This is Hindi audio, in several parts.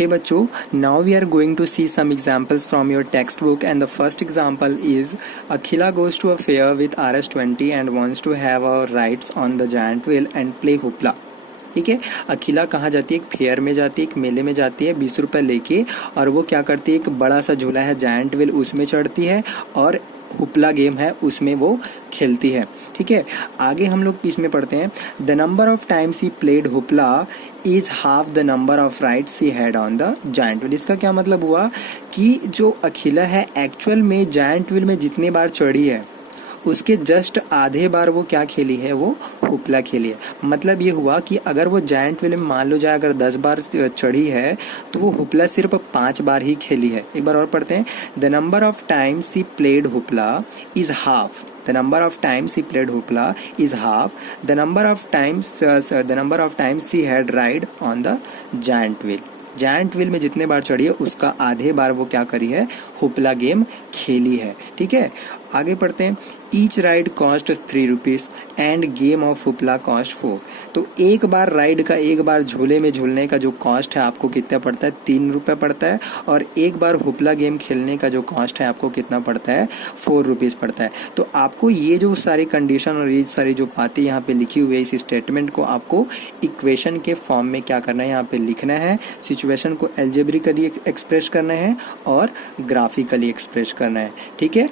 Hey बच्चों, now we are going to see some examples from your textbook and the first example is Akhila goes to a fair with RS20 and wants to have a rides on the giant wheel and play hoopla. ठीक है, अखिला कहाँ जाती है? एक फेयर में जाती है, एक मेले में जाती है 20 रुपये लेके, और वो क्या करती है? एक बड़ा सा झूला है जायंट व्हील, उसमें चढ़ती है और हुपला गेम है उसमें वो खेलती है। ठीक है, आगे हम लोग इसमें पढ़ते हैं the number of times he played hoopla is half the number of rides he had on the giant wheel. इसका क्या मतलब हुआ कि जो अखिला है एक्चुअल में जायंट व्हील में जितने बार चढ़ी है उसके जस्ट आधे बार वो क्या खेली है? वो हुपला खेली है। मतलब ये हुआ कि अगर वो जायंट व्हील में मान लो जाए अगर 10 बार चढ़ी है तो वो हुपला सिर्फ 5 बार ही खेली है। एक बार और पढ़ते हैं the number of times he played hoopla is half the number of times he played hoopla is half the number of times he had ride on the giant wheel। Giant wheel में जितने बार चढ़ी है उसका आधे बार वो क्या करी है? हुपला गेम खेली है। ठीक है, आगे पढ़ते हैं each ride cost 3 rupees end game of hoopla cost 4। तो एक बार राइड का, एक बार झूले में झूलने का जो कॉस्ट है आपको कितना पड़ता है? 3 रुपये पड़ता है, और एक बार हुपला गेम खेलने का जो कॉस्ट है आपको कितना पड़ता है? 4 रुपीज़ पड़ता है। तो आपको ये जो सारी कंडीशन और ये सारी जो बातें यहाँ पे लिखी हुई है इस स्टेटमेंट को आपको इक्वेशन के फॉर्म में क्या करना है? यहाँ पे लिखना है। सिचुएशन को एल्जेब्रिकली एक्सप्रेस करना है और ग्राफिकली एक्सप्रेस करना है। ठीक है,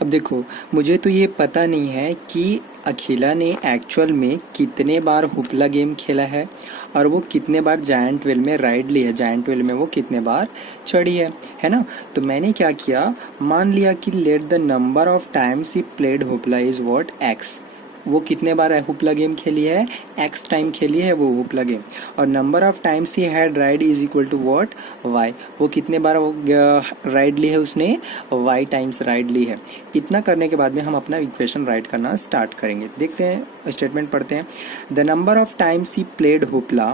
अब देखो मुझे तो ये पता नहीं है कि अखिला ने एक्चुअल में कितने बार हुपला गेम खेला है और वो कितने बार जायंट व्हील में राइड ली है, जायंट व्हील में वो कितने बार चढ़ी है ना। तो मैंने क्या किया, मान लिया कि let the number of times he played hoopla is what? X. वो कितने बार हुपला गेम खेली है? एक्स टाइम खेली है वो हुपला गेम। और number of times he had ride is equal to what? Y. वो कितने बार राइड ली है उसने? वाई टाइम्स राइड ली है। इतना करने के बाद में हम अपना इक्वेशन राइट करना स्टार्ट करेंगे। देखते हैं, स्टेटमेंट पढ़ते हैं the number of times he played hoopla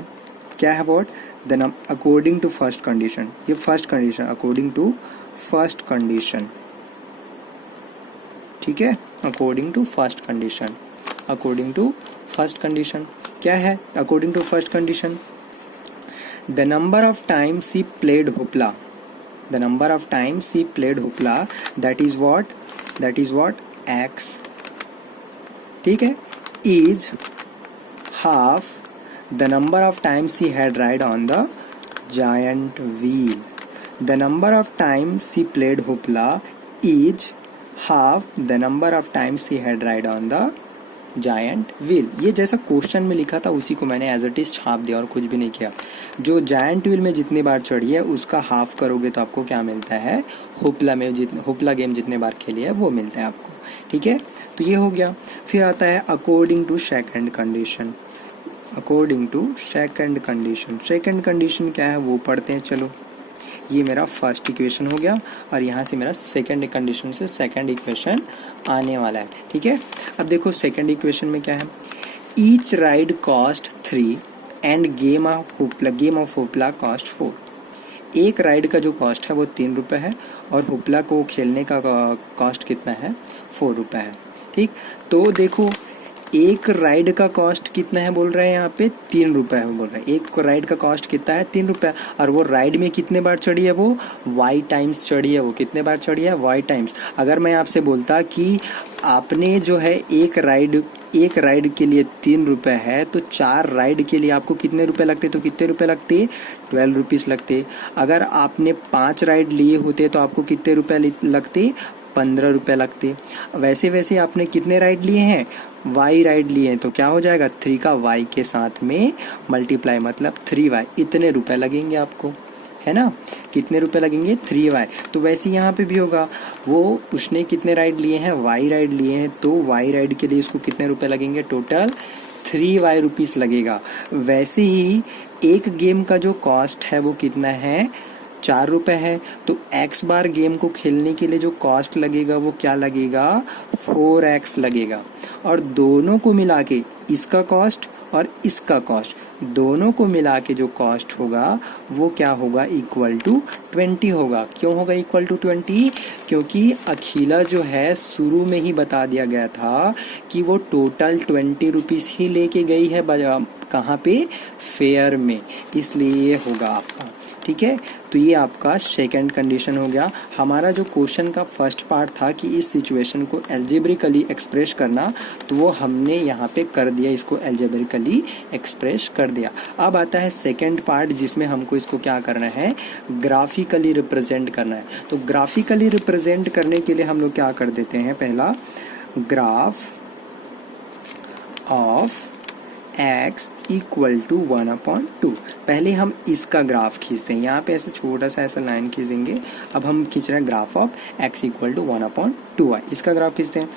क्या है? What? The according to first condition. ये first condition, according to first condition. ठीक है, according to first condition. According to first condition क्या है? According to first condition the number of times he played hoopla, the number of times he played hoopla that is what? That is what? X. ठीक है, is half the number of times he had ride on the giant wheel. The number of times he played hoopla is half the number of times he had ride on the giant wheel. ये जैसा क्वेश्चन में लिखा था उसी को मैंने एज इट इज छाप दिया और कुछ भी नहीं किया। जो जायंट व्हील में जितनी बार चढ़ी है उसका हाफ करोगे तो आपको क्या मिलता है? हुपला में हुपला गेम जितने बार खेली है वो मिलता है आपको। ठीक है, तो ये हो गया। फिर आता है according to second condition. According to second condition, second condition क्या है वो पढ़ते हैं। चलो, ये मेरा फर्स्ट इक्वेशन हो गया और यहाँ से मेरा सेकंड कंडीशन से सेकंड इक्वेशन आने वाला है। ठीक है, अब देखो सेकंड इक्वेशन में क्या है? Each ride cost 3 end game of hoopla cost 4। एक राइड का जो कॉस्ट है वो 3 रुपये है और हुपला को खेलने का कॉस्ट कितना है? 4 रुपये है। ठीक, तो देखो एक राइड का कॉस्ट कितना है बोल रहे हैं यहाँ पे? 3 रुपये है बोल रहे हैं। एक राइड का कॉस्ट कितना है? 3 रुपये। और वो राइड में कितने बार चढ़ी है? वो वाई टाइम्स चढ़ी है। वो कितने बार चढ़ी है? Y times. अगर मैं आपसे बोलता कि आपने जो है एक राइड के लिए 3 रुपये है तो 4 राइड के लिए आपको कितने रुपए लगते? तो कितने रुपए लगते? 12 रुपीज़ लगते। अगर आपने 5 राइड लिए होते तो आपको कितने रुपए लगते? 15 रुपये लगते। वैसे वैसे आपने कितने राइड लिए हैं? वाई राइड लिए हैं, तो क्या हो जाएगा? 3 का वाई के साथ में मल्टीप्लाई, मतलब 3y। इतने रुपए लगेंगे आपको, है ना। कितने रुपए लगेंगे? 3y। तो वैसे यहाँ पे भी होगा, वो उसने कितने राइड लिए हैं? वाई राइड लिए हैं, तो वाई राइड के लिए उसको कितने रुपए लगेंगे? टोटल 3y रुपीज़ लगेगा। वैसे ही एक गेम का जो कॉस्ट है वो कितना है? 4 रुपये है। तो x बार गेम को खेलने के लिए जो कॉस्ट लगेगा वो क्या लगेगा? 4x लगेगा। और दोनों को मिला के इसका कॉस्ट और इसका कॉस्ट दोनों को मिला के जो कॉस्ट होगा वो क्या होगा? इक्वल टू 20 होगा। क्यों होगा इक्वल टू 20? क्योंकि अखिला जो है शुरू में ही बता दिया गया था कि वो टोटल 20 रुपीज़ ही लेके गई है कहाँ पे, फेयर में, इसलिए ये होगा आपका। ठीक है, तो ये आपका सेकंड कंडीशन हो गया। हमारा जो क्वेश्चन का फर्स्ट पार्ट था कि इस सिचुएशन को एल्जेब्रिकली एक्सप्रेस करना, तो वो हमने यहाँ पे कर दिया, इसको एल्जेब्रिकली एक्सप्रेस कर दिया। अब आता है सेकंड पार्ट जिसमें हमको इसको क्या करना है, ग्राफिकली रिप्रेजेंट करना है। तो ग्राफिकली रिप्रेजेंट करने के लिए हम लोग क्या कर देते हैं, पहला graph of x equal to 1/2। पहले हम इसका ग्राफ खींचते हैं, यहाँ पे ऐसे छोटा सा ऐसा लाइन खींचेंगे। अब हम खींच रहे हैं graph of x equal to 1/2y, इसका ग्राफ खींचते हैं।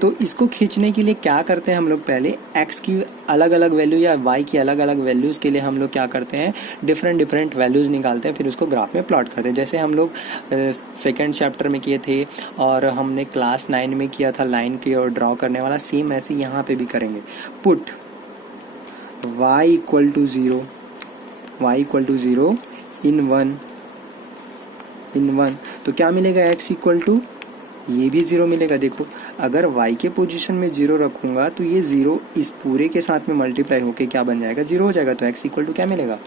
तो इसको खींचने के लिए क्या करते हैं हम लोग, पहले x की अलग अलग वैल्यू या y की अलग अलग वैल्यूज़ के लिए हम लोग क्या करते हैं, डिफरेंट वैल्यूज़ निकालते हैं, फिर उसको ग्राफ में प्लॉट करते हैं। जैसे हम लोग सेकेंड चैप्टर में किए थे और हमने क्लास 9 में किया था लाइन की और ड्रॉ करने वाला, सेम ऐसे यहाँ पे भी करेंगे। Put y equal to 0, y equal to 0 in 1, तो क्या मिलेगा, x इक्वल टू, ये भी 0 मिलेगा। देखो अगर y के पोजीशन में 0 रखूंगा तो ये 0 इस पूरे के साथ में मल्टीप्लाई होके क्या बन जाएगा, 0 हो जाएगा। तो x इक्वल टू क्या मिलेगा,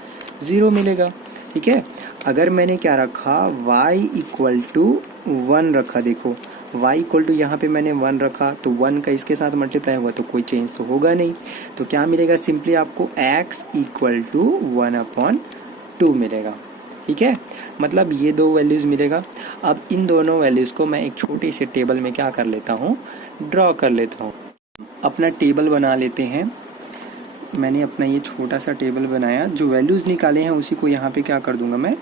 0 मिलेगा। ठीक है, अगर मैंने क्या रखा, y इक्वल टू 1 रखा, देखो y इक्वल टू यहाँ पे मैंने 1 रखा, तो 1 का इसके साथ मल्टीप्लाई हुआ तो कोई चेंज तो होगा नहीं। तो क्या मिलेगा, सिंपली आपको x इक्वल टू 1/2 मिलेगा। ठीक है, मतलब ये दो वैल्यूज़ मिलेगा। अब इन दोनों वैल्यूज़ को मैं एक छोटे से टेबल में क्या कर लेता हूँ, ड्रॉ कर लेता हूँ। अपना टेबल बना लेते हैं। मैंने अपना ये छोटा सा टेबल बनाया, जो वैल्यूज़ निकाले हैं उसी को यहाँ पे क्या कर दूंगा, मैं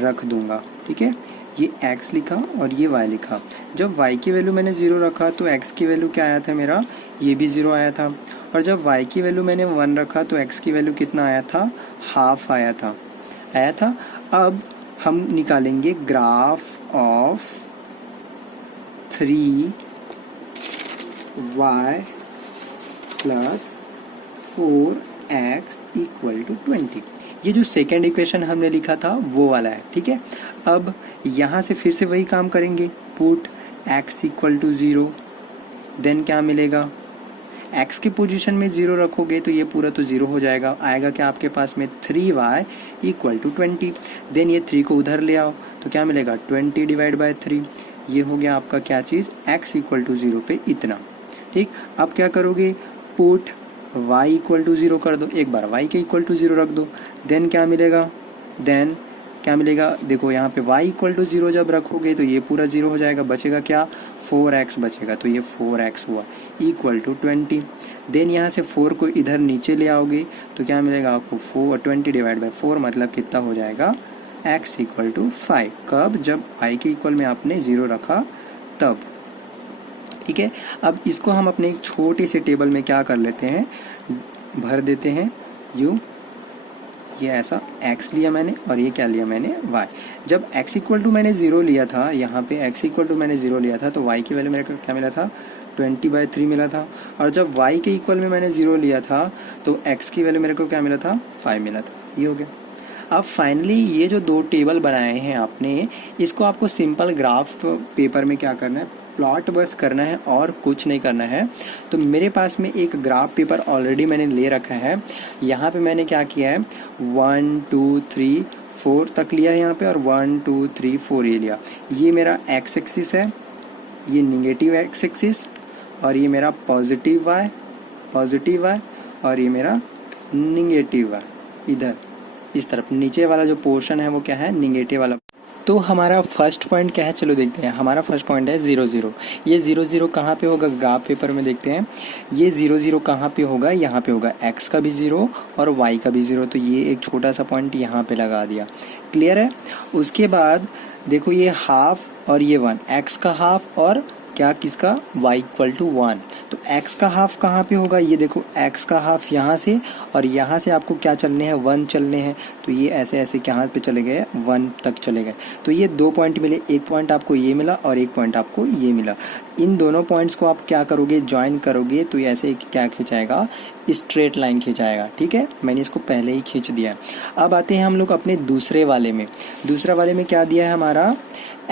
रख दूंगा। ठीक है, ये x लिखा और ये y लिखा। जब y की वैल्यू मैंने 0 रखा तो x की वैल्यू क्या आया था मेरा, ये भी 0 आया था। और जब y की वैल्यू मैंने 1 रखा तो x की वैल्यू कितना आया था, हाफ आया था। अब हम निकालेंगे graph of 3y plus 4x equal to 20। ये जो सेकेंड इक्वेशन हमने लिखा था वो वाला है। ठीक है, अब यहाँ से फिर से वही काम करेंगे, put x equal to 0, then क्या मिलेगा, x के पोजीशन में 0 रखोगे तो ये पूरा तो 0 हो जाएगा। आएगा क्या आपके पास में, 3y इक्वल टू 20, देन ये 3 को उधर ले आओ तो क्या मिलेगा, 20 डिवाइड बाय 3। ये हो गया आपका क्या चीज़, x इक्वल टू 0 पे इतना। ठीक, अब क्या करोगे, पुट y इक्वल टू 0 कर दो, एक बार y के इक्वल टू 0 रख दो, देन क्या मिलेगा, देखो यहाँ पे y इक्वल टू 0 जब रखोगे तो ये पूरा 0 हो जाएगा, बचेगा क्या, 4x बचेगा, तो ये 4x हुआ इक्वल टू 20। देन यहाँ से 4 को इधर नीचे ले आओगे तो क्या मिलेगा आपको, 20 डिवाइड बाई 4 मतलब कितना हो जाएगा, x इक्वल टू 5। कब, जब y के इक्वल में आपने 0 रखा तब। ठीक है, अब इसको हम अपने एक छोटे से टेबल में क्या कर लेते हैं, भर देते हैं। ये ऐसा x लिया मैंने और ये क्या लिया मैंने, y। जब x इक्वल टू मैंने 0 लिया था, यहाँ पे x इक्वल टू मैंने 0 लिया था तो y की वैल्यू मेरे को क्या मिला था, 20/3 मिला था। और जब y के इक्वल में मैंने 0 लिया था तो x की वैल्यू मेरे को क्या मिला था, 5 मिला था। ये हो गया। अब फाइनली ये जो दो टेबल बनाए हैं आपने, इसको आपको सिंपल ग्राफ पेपर में क्या करना है, प्लॉट बस करना है और कुछ नहीं करना है। तो मेरे पास में एक ग्राफ पेपर ऑलरेडी मैंने ले रखा है। यहाँ पे मैंने क्या किया है, 1 2 3 4 तक लिया है यहाँ पे, और 1 2 3 4 ये लिया। ये मेरा x एक्सिस है, ये निगेटिव x एक्सिस, और ये मेरा पॉजिटिव y, और ये मेरा निगेटिव y। इधर इस तरफ नीचे वाला जो पोर्शन है वो क्या है, निगेटिव वाला। तो हमारा फर्स्ट पॉइंट क्या है, चलो देखते हैं। हमारा फर्स्ट पॉइंट है 0 0। ये 0 0 कहाँ पे होगा, ग्राफ पेपर में देखते हैं। ये 0 0 कहाँ पे होगा, यहाँ पे होगा। x का भी 0 और y का भी 0, तो ये एक छोटा सा पॉइंट यहाँ पे लगा दिया। क्लियर है। उसके बाद देखो ये हाफ और ये 1, x का हाफ और क्या किसका, y इक्वल टू 1। तो x का हाफ कहाँ पे होगा, ये देखो x का हाफ यहाँ से, और यहाँ से आपको क्या चलने हैं, 1 चलने हैं। तो ये ऐसे ऐसे कहाँ पे चले गए, 1 तक चले गए। तो ये 2 पॉइंट मिले, एक पॉइंट आपको ये मिला और एक पॉइंट आपको ये मिला। इन दोनों पॉइंट्स को आप क्या करोगे, ज्वाइन करोगे तो ऐसे क्या खिंचाएगा, स्ट्रेट लाइन खिंचाएगा। ठीक है, मैंने इसको पहले ही खींच दिया। अब आते हैं हम लोग अपने दूसरे वाले में। दूसरा वाले में क्या दिया है हमारा,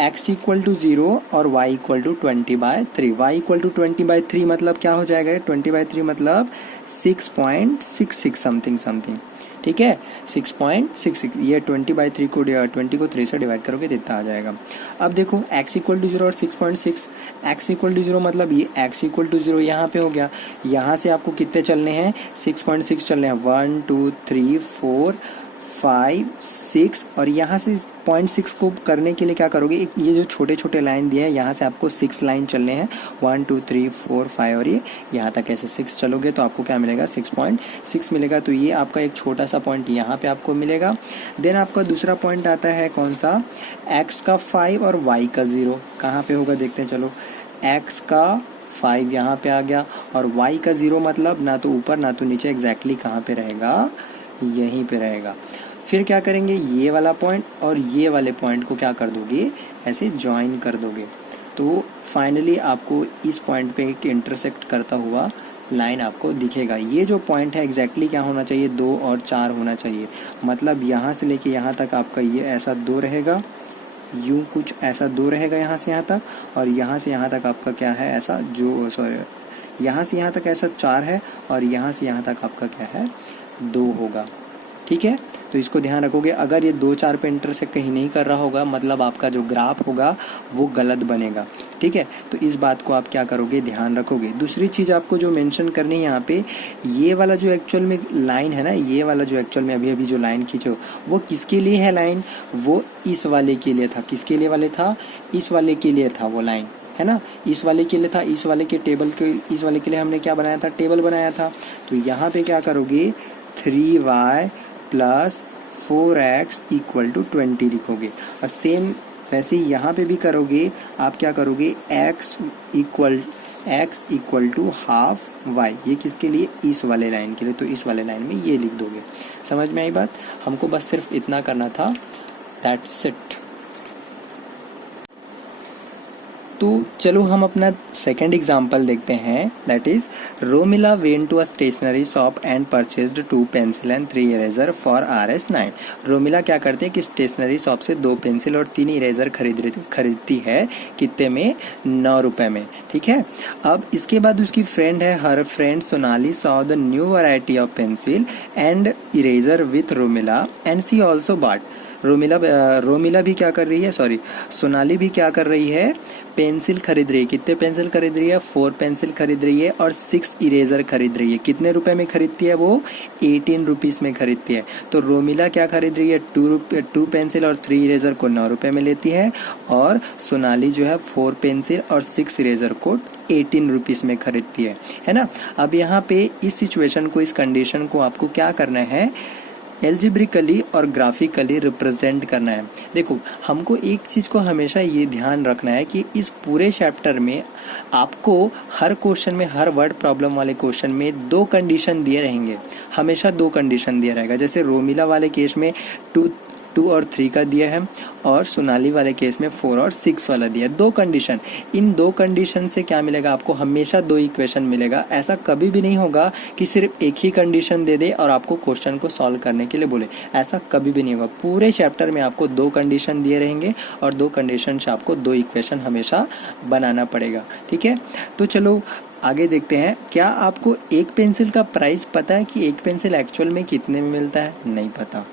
x इक्वल टू 0 और y equal to 20/3। y equal to 20/3 मतलब क्या हो जाएगा? 20/3 मतलब 6.66 समथिंग समथिंग, ठीक है, 6.66। ये 20/3 को 20 को 3 से डिवाइड करोगे तो इतना आ जाएगा। अब देखो x इक्वल टू 0 और 6.6, x इक्वल टू 0 मतलब ये x इक्वल टू 0 यहाँ पे हो गया। यहाँ से आपको कितने चलने हैं? 6.6 चलने हैं, 1 2 3 4 5 6, और यहाँ से 0.6 को करने के लिए क्या करोगे? ये जो छोटे छोटे लाइन दिए हैं यहाँ से आपको 6 लाइन चलने हैं, 1 2 3 4 5, और ये यहाँ तक ऐसे 6 चलोगे तो आपको क्या मिलेगा? 6.6 मिलेगा। तो ये आपका एक छोटा सा पॉइंट यहाँ पे आपको मिलेगा। देन आपका दूसरा पॉइंट आता है कौन सा? x का 5 और y का 0। कहाँ पे होगा देखते हैं, चलो। x का 5 यहाँ पे आ गया और y का 0 मतलब ना तो ऊपर ना तो नीचे, एग्जैक्टली कहाँ पे रहेगा? यहीं पे रहेगा। फिर क्या करेंगे? ये वाला पॉइंट और ये वाले पॉइंट को क्या कर दोगे? ऐसे ज्वाइन कर दोगे। तो फाइनली आपको इस पॉइंट पे एक इंटरसेक्ट करता हुआ लाइन आपको दिखेगा। ये जो पॉइंट है एग्जैक्टली क्या होना चाहिए? 2 और 4 होना चाहिए। मतलब यहाँ से लेके यहाँ तक आपका ये ऐसा 2 रहेगा, यूं कुछ ऐसा 2 रहेगा यहाँ से यहाँ तक, और यहाँ से यहाँ तक आपका क्या है? ऐसा जो सॉरी यहाँ से यहाँ तक ऐसा 4 है, और यहाँ से यहाँ तक आपका क्या है? 2 होगा, ठीक है। तो इसको ध्यान रखोगे। अगर ये 2 4 पे इंटरसेक्ट कहीं नहीं कर रहा होगा मतलब आपका जो ग्राफ होगा वो गलत बनेगा, ठीक है। तो इस बात को आप क्या करोगे? ध्यान रखोगे। दूसरी चीज़ आपको जो मेंशन करनी है यहाँ पे, ये वाला जो एक्चुअल में लाइन है ना, ये वाला जो एक्चुअल में अभी अभी जो लाइन खींचो वो किसके लिए है लाइन? वो इस वाले के लिए था। किसके लिए वाले था? इस वाले के लिए था वो लाइन, है ना, इस वाले के लिए था। इस वाले के टेबल के, इस वाले के लिए हमने क्या बनाया था? टेबल बनाया था। तो यहाँ पे क्या करोगे? 3y plus 4x equal to 20 लिखोगे। और सेम वैसे ही यहाँ पे भी करोगे। आप क्या करोगे? x equal to half y। ये किसके लिए? इस वाले लाइन के लिए। तो इस वाले लाइन में ये लिख दोगे। समझ में आई बात? हमको बस सिर्फ इतना करना था, दैट्स इट। तो चलो हम अपना सेकेंड एग्जाम्पल देखते हैं। That is Romila went to a stationery shop and purchased 2 pencil and 3 eraser for RS9। Romila क्या करते हैं कि स्टेशनरी शॉप से 2 पेंसिल और 3 इरेजर खरीदती है। कितने में? 9 रुपए में, ठीक है। अब इसके बाद उसकी फ्रेंड है, her friend Sonali saw the new variety of pencil and eraser with Romila and she also bought. Romila भी क्या कर रही है? सॉरी, सोनाली भी क्या कर रही है? पेंसिल खरीद रही है। कितने पेंसिल खरीद रही है? 4 पेंसिल खरीद रही है और 6 इरेजर खरीद रही है। कितने रुपए में खरीदती है वो? 18 रुपीज़ में खरीदती है। तो रोमिला क्या खरीद रही है? 2 पेंसिल और 3 इरेजर को 9 रुपए में लेती है, और सोनाली जो है 4 पेंसिल और 6 इरेजर को 18 रुपीज़ में खरीदती है ना। अब यहाँ पे इस सिचुएशन को, इस कंडीशन को आपको क्या करना है? एल्जेब्रिकली और ग्राफिकली रिप्रेजेंट करना है। देखो, हमको एक चीज़ को हमेशा ये ध्यान रखना है कि इस पूरे चैप्टर में आपको हर क्वेश्चन में, हर वर्ड प्रॉब्लम वाले क्वेश्चन में 2 कंडीशन दिए रहेंगे। हमेशा 2 कंडीशन दिया रहेगा। जैसे रोमिला वाले केस में 2 और 3 का दिया है, और सोनाली वाले केस में 4 और 6 वाला दिया है। 2 कंडीशन। इन 2 कंडीशन से क्या मिलेगा आपको? हमेशा 2 इक्वेशन मिलेगा। ऐसा कभी भी नहीं होगा कि सिर्फ एक ही कंडीशन दे दे और आपको क्वेश्चन को सॉल्व करने के लिए बोले। ऐसा कभी भी नहीं होगा। पूरे चैप्टर में आपको 2 कंडीशन दिए रहेंगे और 2 कंडीशन से आपको 2 इक्वेशन हमेशा बनाना पड़ेगा, ठीक है। तो चलो आगे देखते हैं। क्या आपको एक पेंसिल का प्राइस पता है कि एक पेंसिल एक्चुअल में कितने में मिलता है? नहीं पता,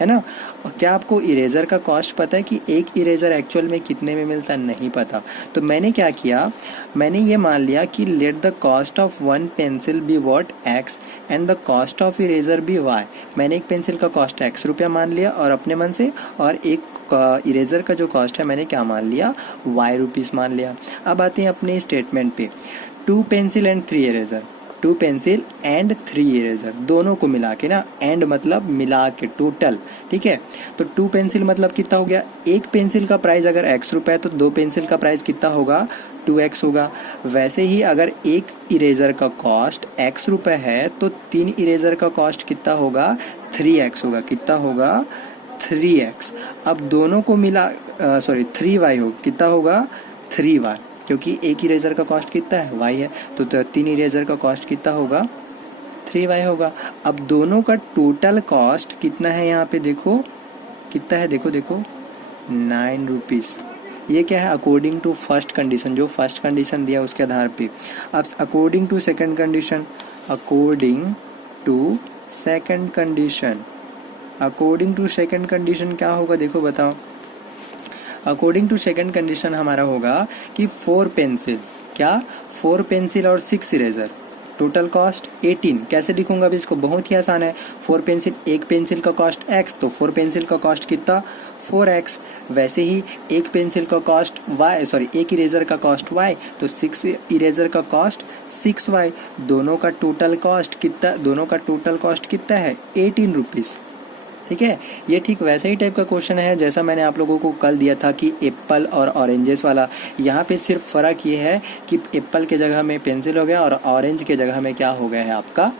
है ना। और क्या आपको इरेजर का कॉस्ट पता है कि एक इरेजर एक्चुअल में कितने में मिलता है? नहीं पता। तो मैंने क्या किया? मैंने ये मान लिया कि let the cost of 1 pencil be what x and the cost of eraser be y। मैंने एक पेंसिल का कॉस्ट x रुपया मान लिया और अपने मन से, और एक इरेजर का जो कॉस्ट है मैंने क्या मान लिया? y रुपीस मान लिया। अब आते हैं अपने स्टेटमेंट पे। 2 pencil and 3 eraser, 2 pencil and 3 eraser, दोनों को मिला के ना, एंड मतलब मिला के, टोटल, ठीक है। तो 2 पेंसिल मतलब कितना हो गया? एक पेंसिल का प्राइस अगर x रुपए है तो 2 पेंसिल का प्राइस कितना होगा? 2x होगा। वैसे ही अगर एक इरेजर का कॉस्ट x रुपए है तो 3 इरेजर का कॉस्ट कितना होगा? 3x होगा। कितना होगा? 3x। अब दोनों को मिला, 3y हो, कितना होगा? 3y, क्योंकि एक इरेजर का कॉस्ट कितना है? y है। तो 3 इरेजर का कॉस्ट कितना होगा? 3y होगा। अब दोनों का टोटल कॉस्ट कितना है? यहाँ पे देखो कितना है, देखो 9 रुपीज़, ये क्या है, अकॉर्डिंग टू फर्स्ट कंडीशन, जो फर्स्ट कंडीशन दिया उसके आधार पे। अब according to second condition, according to second condition, according to second condition क्या होगा देखो बताओ। अकॉर्डिंग टू सेकंड कंडीशन हमारा होगा कि 4 पेंसिल, क्या 4 पेंसिल और 6 इरेजर, टोटल कॉस्ट 18। कैसे लिखूंगा अभी इसको, बहुत ही आसान है। 4 पेंसिल, एक पेंसिल का कॉस्ट x, तो 4 पेंसिल का कॉस्ट कितना 4x। वैसे ही एक पेंसिल का कॉस्ट y, सॉरी एक इरेजर का कॉस्ट y, तो 6 इरेजर का कॉस्ट 6y। दोनों का टोटल कॉस्ट कितना, दोनों का टोटल कॉस्ट कितना है 18 रुपीज़। ठीक है, ये ठीक वैसे ही टाइप का क्वेश्चन है जैसा मैंने आप लोगों को कल दिया था कि एप्पल और ऑरेंजेस वाला। यहाँ पे सिर्फ फ़र्क ये है कि एप्पल के जगह में पेंसिल हो गया और ऑरेंज के जगह में क्या हो गया है आपका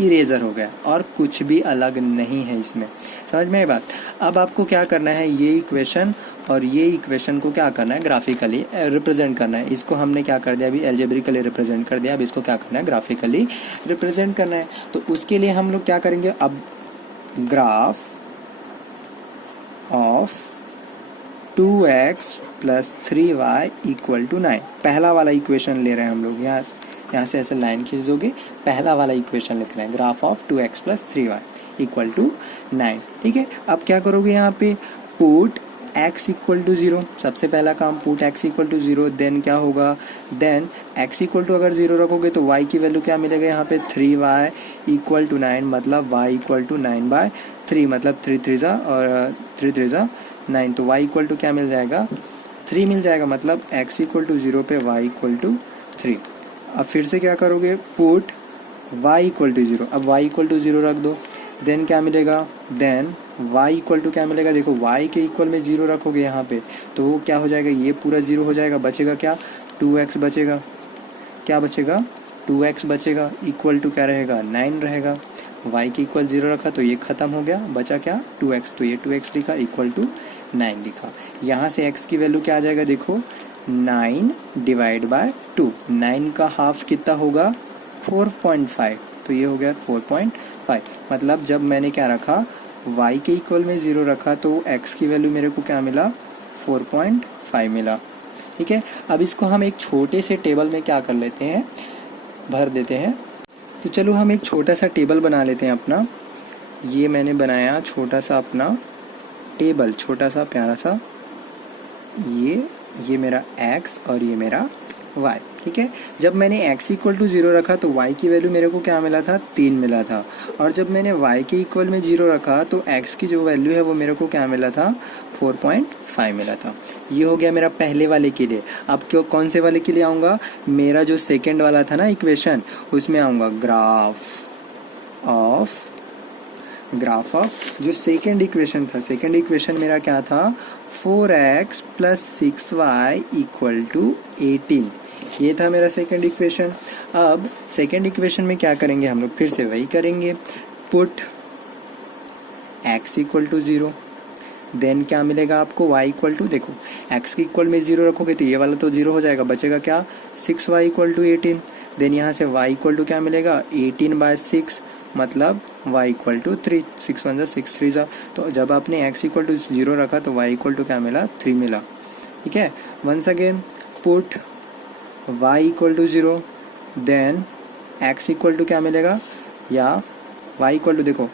इरेजर हो गया, और कुछ भी अलग नहीं है इसमें। समझ में ये बात। अब आपको क्या करना है, ये इक्वेशन और ये इक्वेशन को क्या करना है, ग्राफिकली रिप्रेजेंट करना है। इसको हमने क्या कर दिया अभी, एल्जेब्रिकली रिप्रेजेंट कर दिया। अब इसको क्या करना है, ग्राफिकली रिप्रेजेंट करना है। तो उसके लिए हम लोग क्या करेंगे, अब graph of 2x plus 3y equal to 9, पहला वाला इक्वेशन ले रहे हैं हम लोग। यहाँ से ऐसे लाइन खींच दोगे, पहला वाला इक्वेशन लिख रहे हैं, graph of 2x plus 3y equal to 9। ठीक है, अब क्या करोगे यहाँ पे, पुट x इक्वल टू 0, सबसे पहला काम put x equal to 0। Then क्या होगा, देन x इक्वल टू अगर 0 रखोगे तो y की वैल्यू क्या मिलेगा यहाँ पे 3y इक्वल टू 9, मतलब y इक्वल टू 9/3, मतलब 3 3 जा और 3 3 जा 9, तो y इक्वल टू क्या मिल जाएगा 3 मिल जाएगा, मतलब x इक्वल टू 0 पे y इक्वल टू 3। अब फिर से क्या करोगे, पुट y इक्वल टू 0, अब y इक्वल टू 0 रख दो। देन क्या मिलेगा, देन y इक्वल टू क्या मिलेगा, देखो y के इक्वल में 0 रखोगे यहाँ पे तो वो क्या हो जाएगा, ये पूरा 0 हो जाएगा, बचेगा क्या 2x बचेगा, क्या बचेगा 2x बचेगा, इक्वल टू क्या रहेगा 9 रहेगा। y के इक्वल 0 रखा तो ये खत्म हो गया, बचा क्या 2x, तो ये 2x लिखा इक्वल टू 9 लिखा। यहाँ से x की वैल्यू क्या आ जाएगा, देखो 9 डिवाइड बाय 2, 9 का हाफ कितना होगा 4.5, तो ये हो गया 4.5। मतलब जब मैंने क्या रखा, y के इक्वल में 0 रखा तो x की वैल्यू मेरे को क्या मिला 4.5 मिला। ठीक है, अब इसको हम एक छोटे से टेबल में क्या कर लेते हैं, भर देते हैं। तो चलो हम एक छोटा सा टेबल बना लेते हैं अपना। ये मैंने बनाया छोटा सा अपना टेबल, छोटा सा प्यारा सा, ये मेरा x और ये मेरा y। ठीक है, जब मैंने x इक्वल टू 0 रखा तो y की वैल्यू मेरे को क्या मिला था 3 मिला था, और जब मैंने y के इक्वल में 0 रखा तो x की जो वैल्यू है वो मेरे को क्या मिला था 4.5 मिला था। ये हो गया मेरा पहले वाले के लिए। अब क्यों कौन से वाले के लिए आऊँगा, मेरा जो सेकेंड वाला था ना इक्वेशन, उसमें आऊँगा ग्राफ ऑफ जो सेकेंड इक्वेशन था। सेकेंड इक्वेशन मेरा क्या था 4x plus 6y equal to 18, ये था मेरा सेकेंड इक्वेशन। अब सेकेंड इक्वेशन में क्या करेंगे हम लोग, फिर से वही करेंगे, put x equal to 0, then क्या मिलेगा आपको y इक्वल टू, देखो x के इक्वल में 0 रखोगे तो ये वाला तो 0 हो जाएगा, बचेगा क्या 6y इक्वल टू 18। देन यहाँ से y इक्वल टू क्या मिलेगा 18/6, मतलब y इक्वल टू 3, 6 1 6 3 जा। तो जब आपने x इक्वल टू 0 रखा तो y इक्वल टू क्या मिला 3 मिला। ठीक है, once again put y equal to 0, then x equal to क्या मिलेगा, या y इक्वल टू, देखो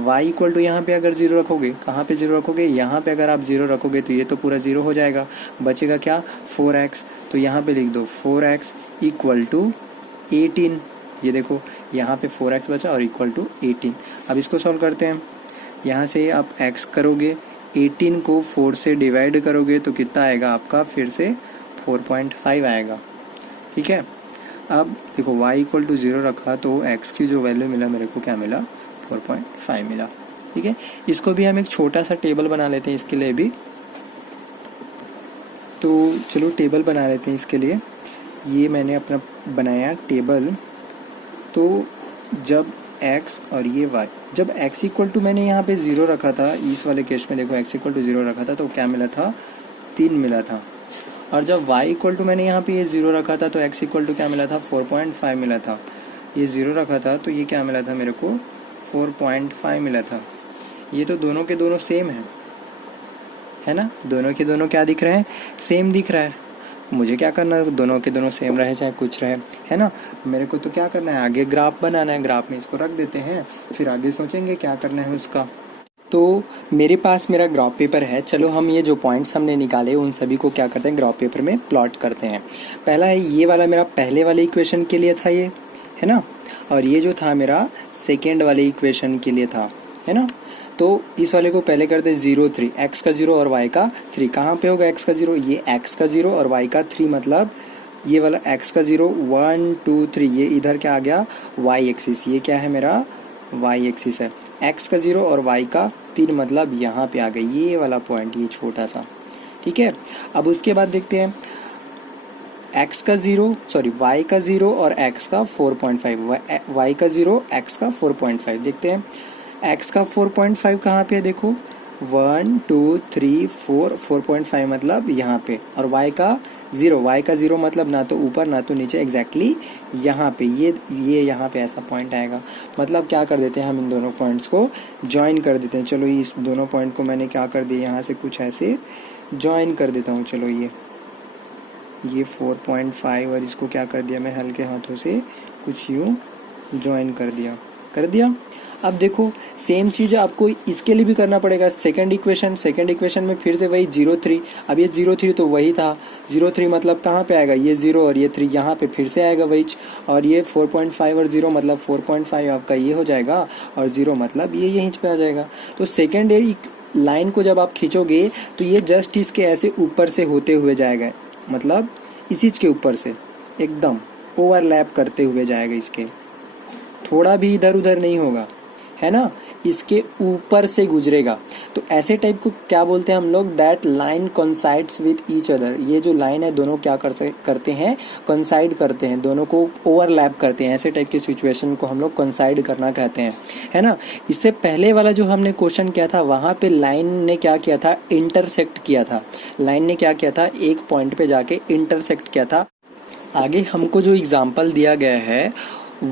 y इक्वल टू यहाँ पे अगर 0 रखोगे, कहाँ पे 0 रखोगे, यहाँ पे अगर आप 0 रखोगे तो ये तो पूरा 0 हो जाएगा, बचेगा क्या 4x, तो यहाँ पे लिख दो 4x इक्वल टू 18। ये देखो यहाँ पे 4x बचा और इक्वल टू 18। अब इसको सॉल्व करते हैं, यहाँ से आप x करोगे, 18 को 4 से डिवाइड करोगे तो कितना आएगा आपका, फिर से 4.5 आएगा। ठीक है, अब देखो y इक्वल टू 0 रखा तो x की जो वैल्यू मिला मेरे को क्या मिला 4.5 मिला। ठीक है, इसको भी हम एक छोटा सा टेबल बना लेते हैं इसके लिए भी। तो चलो टेबल बना लेते हैं इसके लिए। ये मैंने अपना बनाया टेबल। तो जब x और ये y, जब x इक्वल टू मैंने यहाँ पे 0 रखा था, इस वाले केस में देखो x इक्वल टू 0 रखा था तो क्या मिला था 3 मिला था, और जब y इक्वल टू मैंने यहाँ पे ये 0 रखा था तो x इक्वल टू क्या मिला था 4.5 मिला था। ये 0 रखा था तो ये क्या मिला था मेरे को 4.5 मिला था। ये तो दोनों के दोनों सेम है, है ना, दोनों के दोनों क्या दिख रहे हैं, सेम दिख रहा है। मुझे क्या करना है, दोनों के दोनों सेम रहे चाहे कुछ रहे, है ना। मेरे को तो क्या करना है, आगे ग्राफ बनाना है, ग्राफ में इसको रख देते हैं, फिर आगे सोचेंगे क्या करना है उसका। तो मेरे पास मेरा ग्राफ पेपर है, चलो हम ये जो पॉइंट्स हमने निकाले उन सभी को क्या करते हैं, ग्राफ पेपर में प्लॉट करते हैं। पहला है ये वाला, मेरा पहले वाले इक्वेशन के लिए था ये, है ना, और ये जो था मेरा सेकेंड वाले इक्वेशन के लिए था, है ना। तो इस वाले को पहले करते 0 3, x का 0 और y का 3। कहाँ पे होगा x का 0, ये x का 0 और y का 3, मतलब ये वाला x का 0 1 2 3, ये इधर क्या आ गया, y एक्सिस, ये क्या है मेरा y एक्सिस है। x का 0 और y का 3 मतलब यहाँ पे आ गया ये वाला पॉइंट, ये छोटा सा, ठीक है। अब उसके बाद देखते हैं x का 0 सॉरी y का 0 और x का 4.5, y का 0 x का 4.5। देखते हैं x का 4.5 कहाँ पे है, देखो 1 2 3 4, 4.5 मतलब यहाँ पे, और y का 0 मतलब ना तो ऊपर ना तो नीचे, एग्जैक्टली यहाँ पे, ये यहाँ पे ऐसा पॉइंट आएगा। मतलब क्या कर देते हैं हम, इन दोनों पॉइंट्स को ज्वाइन कर देते हैं। चलो इस दोनों पॉइंट को मैंने क्या कर दिया, यहाँ से कुछ ऐसे ज्वाइन कर देता हूँ। चलो ये 4.5 और इसको क्या कर दिया मैं, हल्के हाथों से कुछ यूँ ज्वाइन कर दिया। अब देखो सेम चीज़ आपको इसके लिए भी करना पड़ेगा। सेकंड इक्वेशन में फिर से वही 0 3, अब ये 0 3 तो वही था, 0 3 मतलब कहाँ पे आएगा, ये 0 और ये 3 यहाँ पे फिर से आएगा वही, और ये 4.5 और 0 मतलब 4.5 आपका ये हो जाएगा, और 0 मतलब ये यहीं पे आ जाएगा। तो सेकेंड लाइन को जब आप खींचोगे तो ये जस्ट इसके ऐसे ऊपर से होते हुए जाएगा, मतलब इसी के ऊपर से एकदम ओवरलैप करते हुए जाएगा, इसके थोड़ा भी इधर उधर नहीं होगा, है ना, इसके ऊपर से गुजरेगा। तो ऐसे टाइप को क्या बोलते हैं हम लोग, that line coincides with each other. ये जो लाइन है दोनों क्या करते हैं, कोइंसाइड करते हैं, दोनों को ओवरलैप करते हैं। ऐसे टाइप की सिचुएशन को हम लोग कोइंसाइड करना कहते हैं, है ना। इससे पहले वाला जो हमने क्वेश्चन किया था, वहाँ पे लाइन ने क्या किया था, इंटरसेक्ट किया था। लाइन ने क्या किया था, एक पॉइंट पे जाके इंटरसेक्ट किया था। आगे हमको जो एग्जाम्पल दिया गया है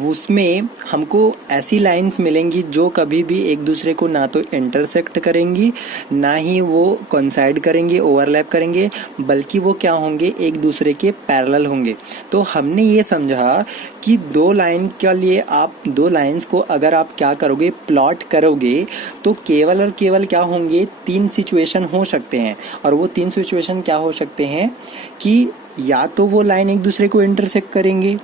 उसमें हमको ऐसी लाइंस मिलेंगी जो कभी भी एक दूसरे को ना तो इंटरसेक्ट करेंगी, ना ही वो कोइंसाइड करेंगे, ओवरलैप करेंगे, बल्कि वो क्या होंगे, एक दूसरे के पैरेलल होंगे। तो हमने ये समझा कि दो लाइंस को अगर आप क्या करोगे, प्लॉट करोगे, तो केवल और केवल क्या होंगे, 3 सिचुएशन हो सकते हैं। और वो 3 सिचुएशन क्या हो सकते हैं कि या तो वो लाइन एक दूसरे को इंटरसेक्ट करेंगे,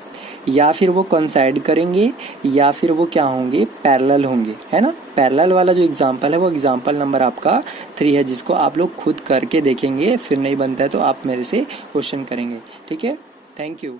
या फिर वो कोइंसाइड करेंगे, या फिर वो क्या होंगे, पैरेलल होंगे, है ना। पैरेलल वाला जो एग्जांपल है वो एग्जांपल नंबर आपका 3 है, जिसको आप लोग खुद करके देखेंगे, फिर नहीं बनता है तो आप मेरे से क्वेश्चन करेंगे, ठीक है। Thank you.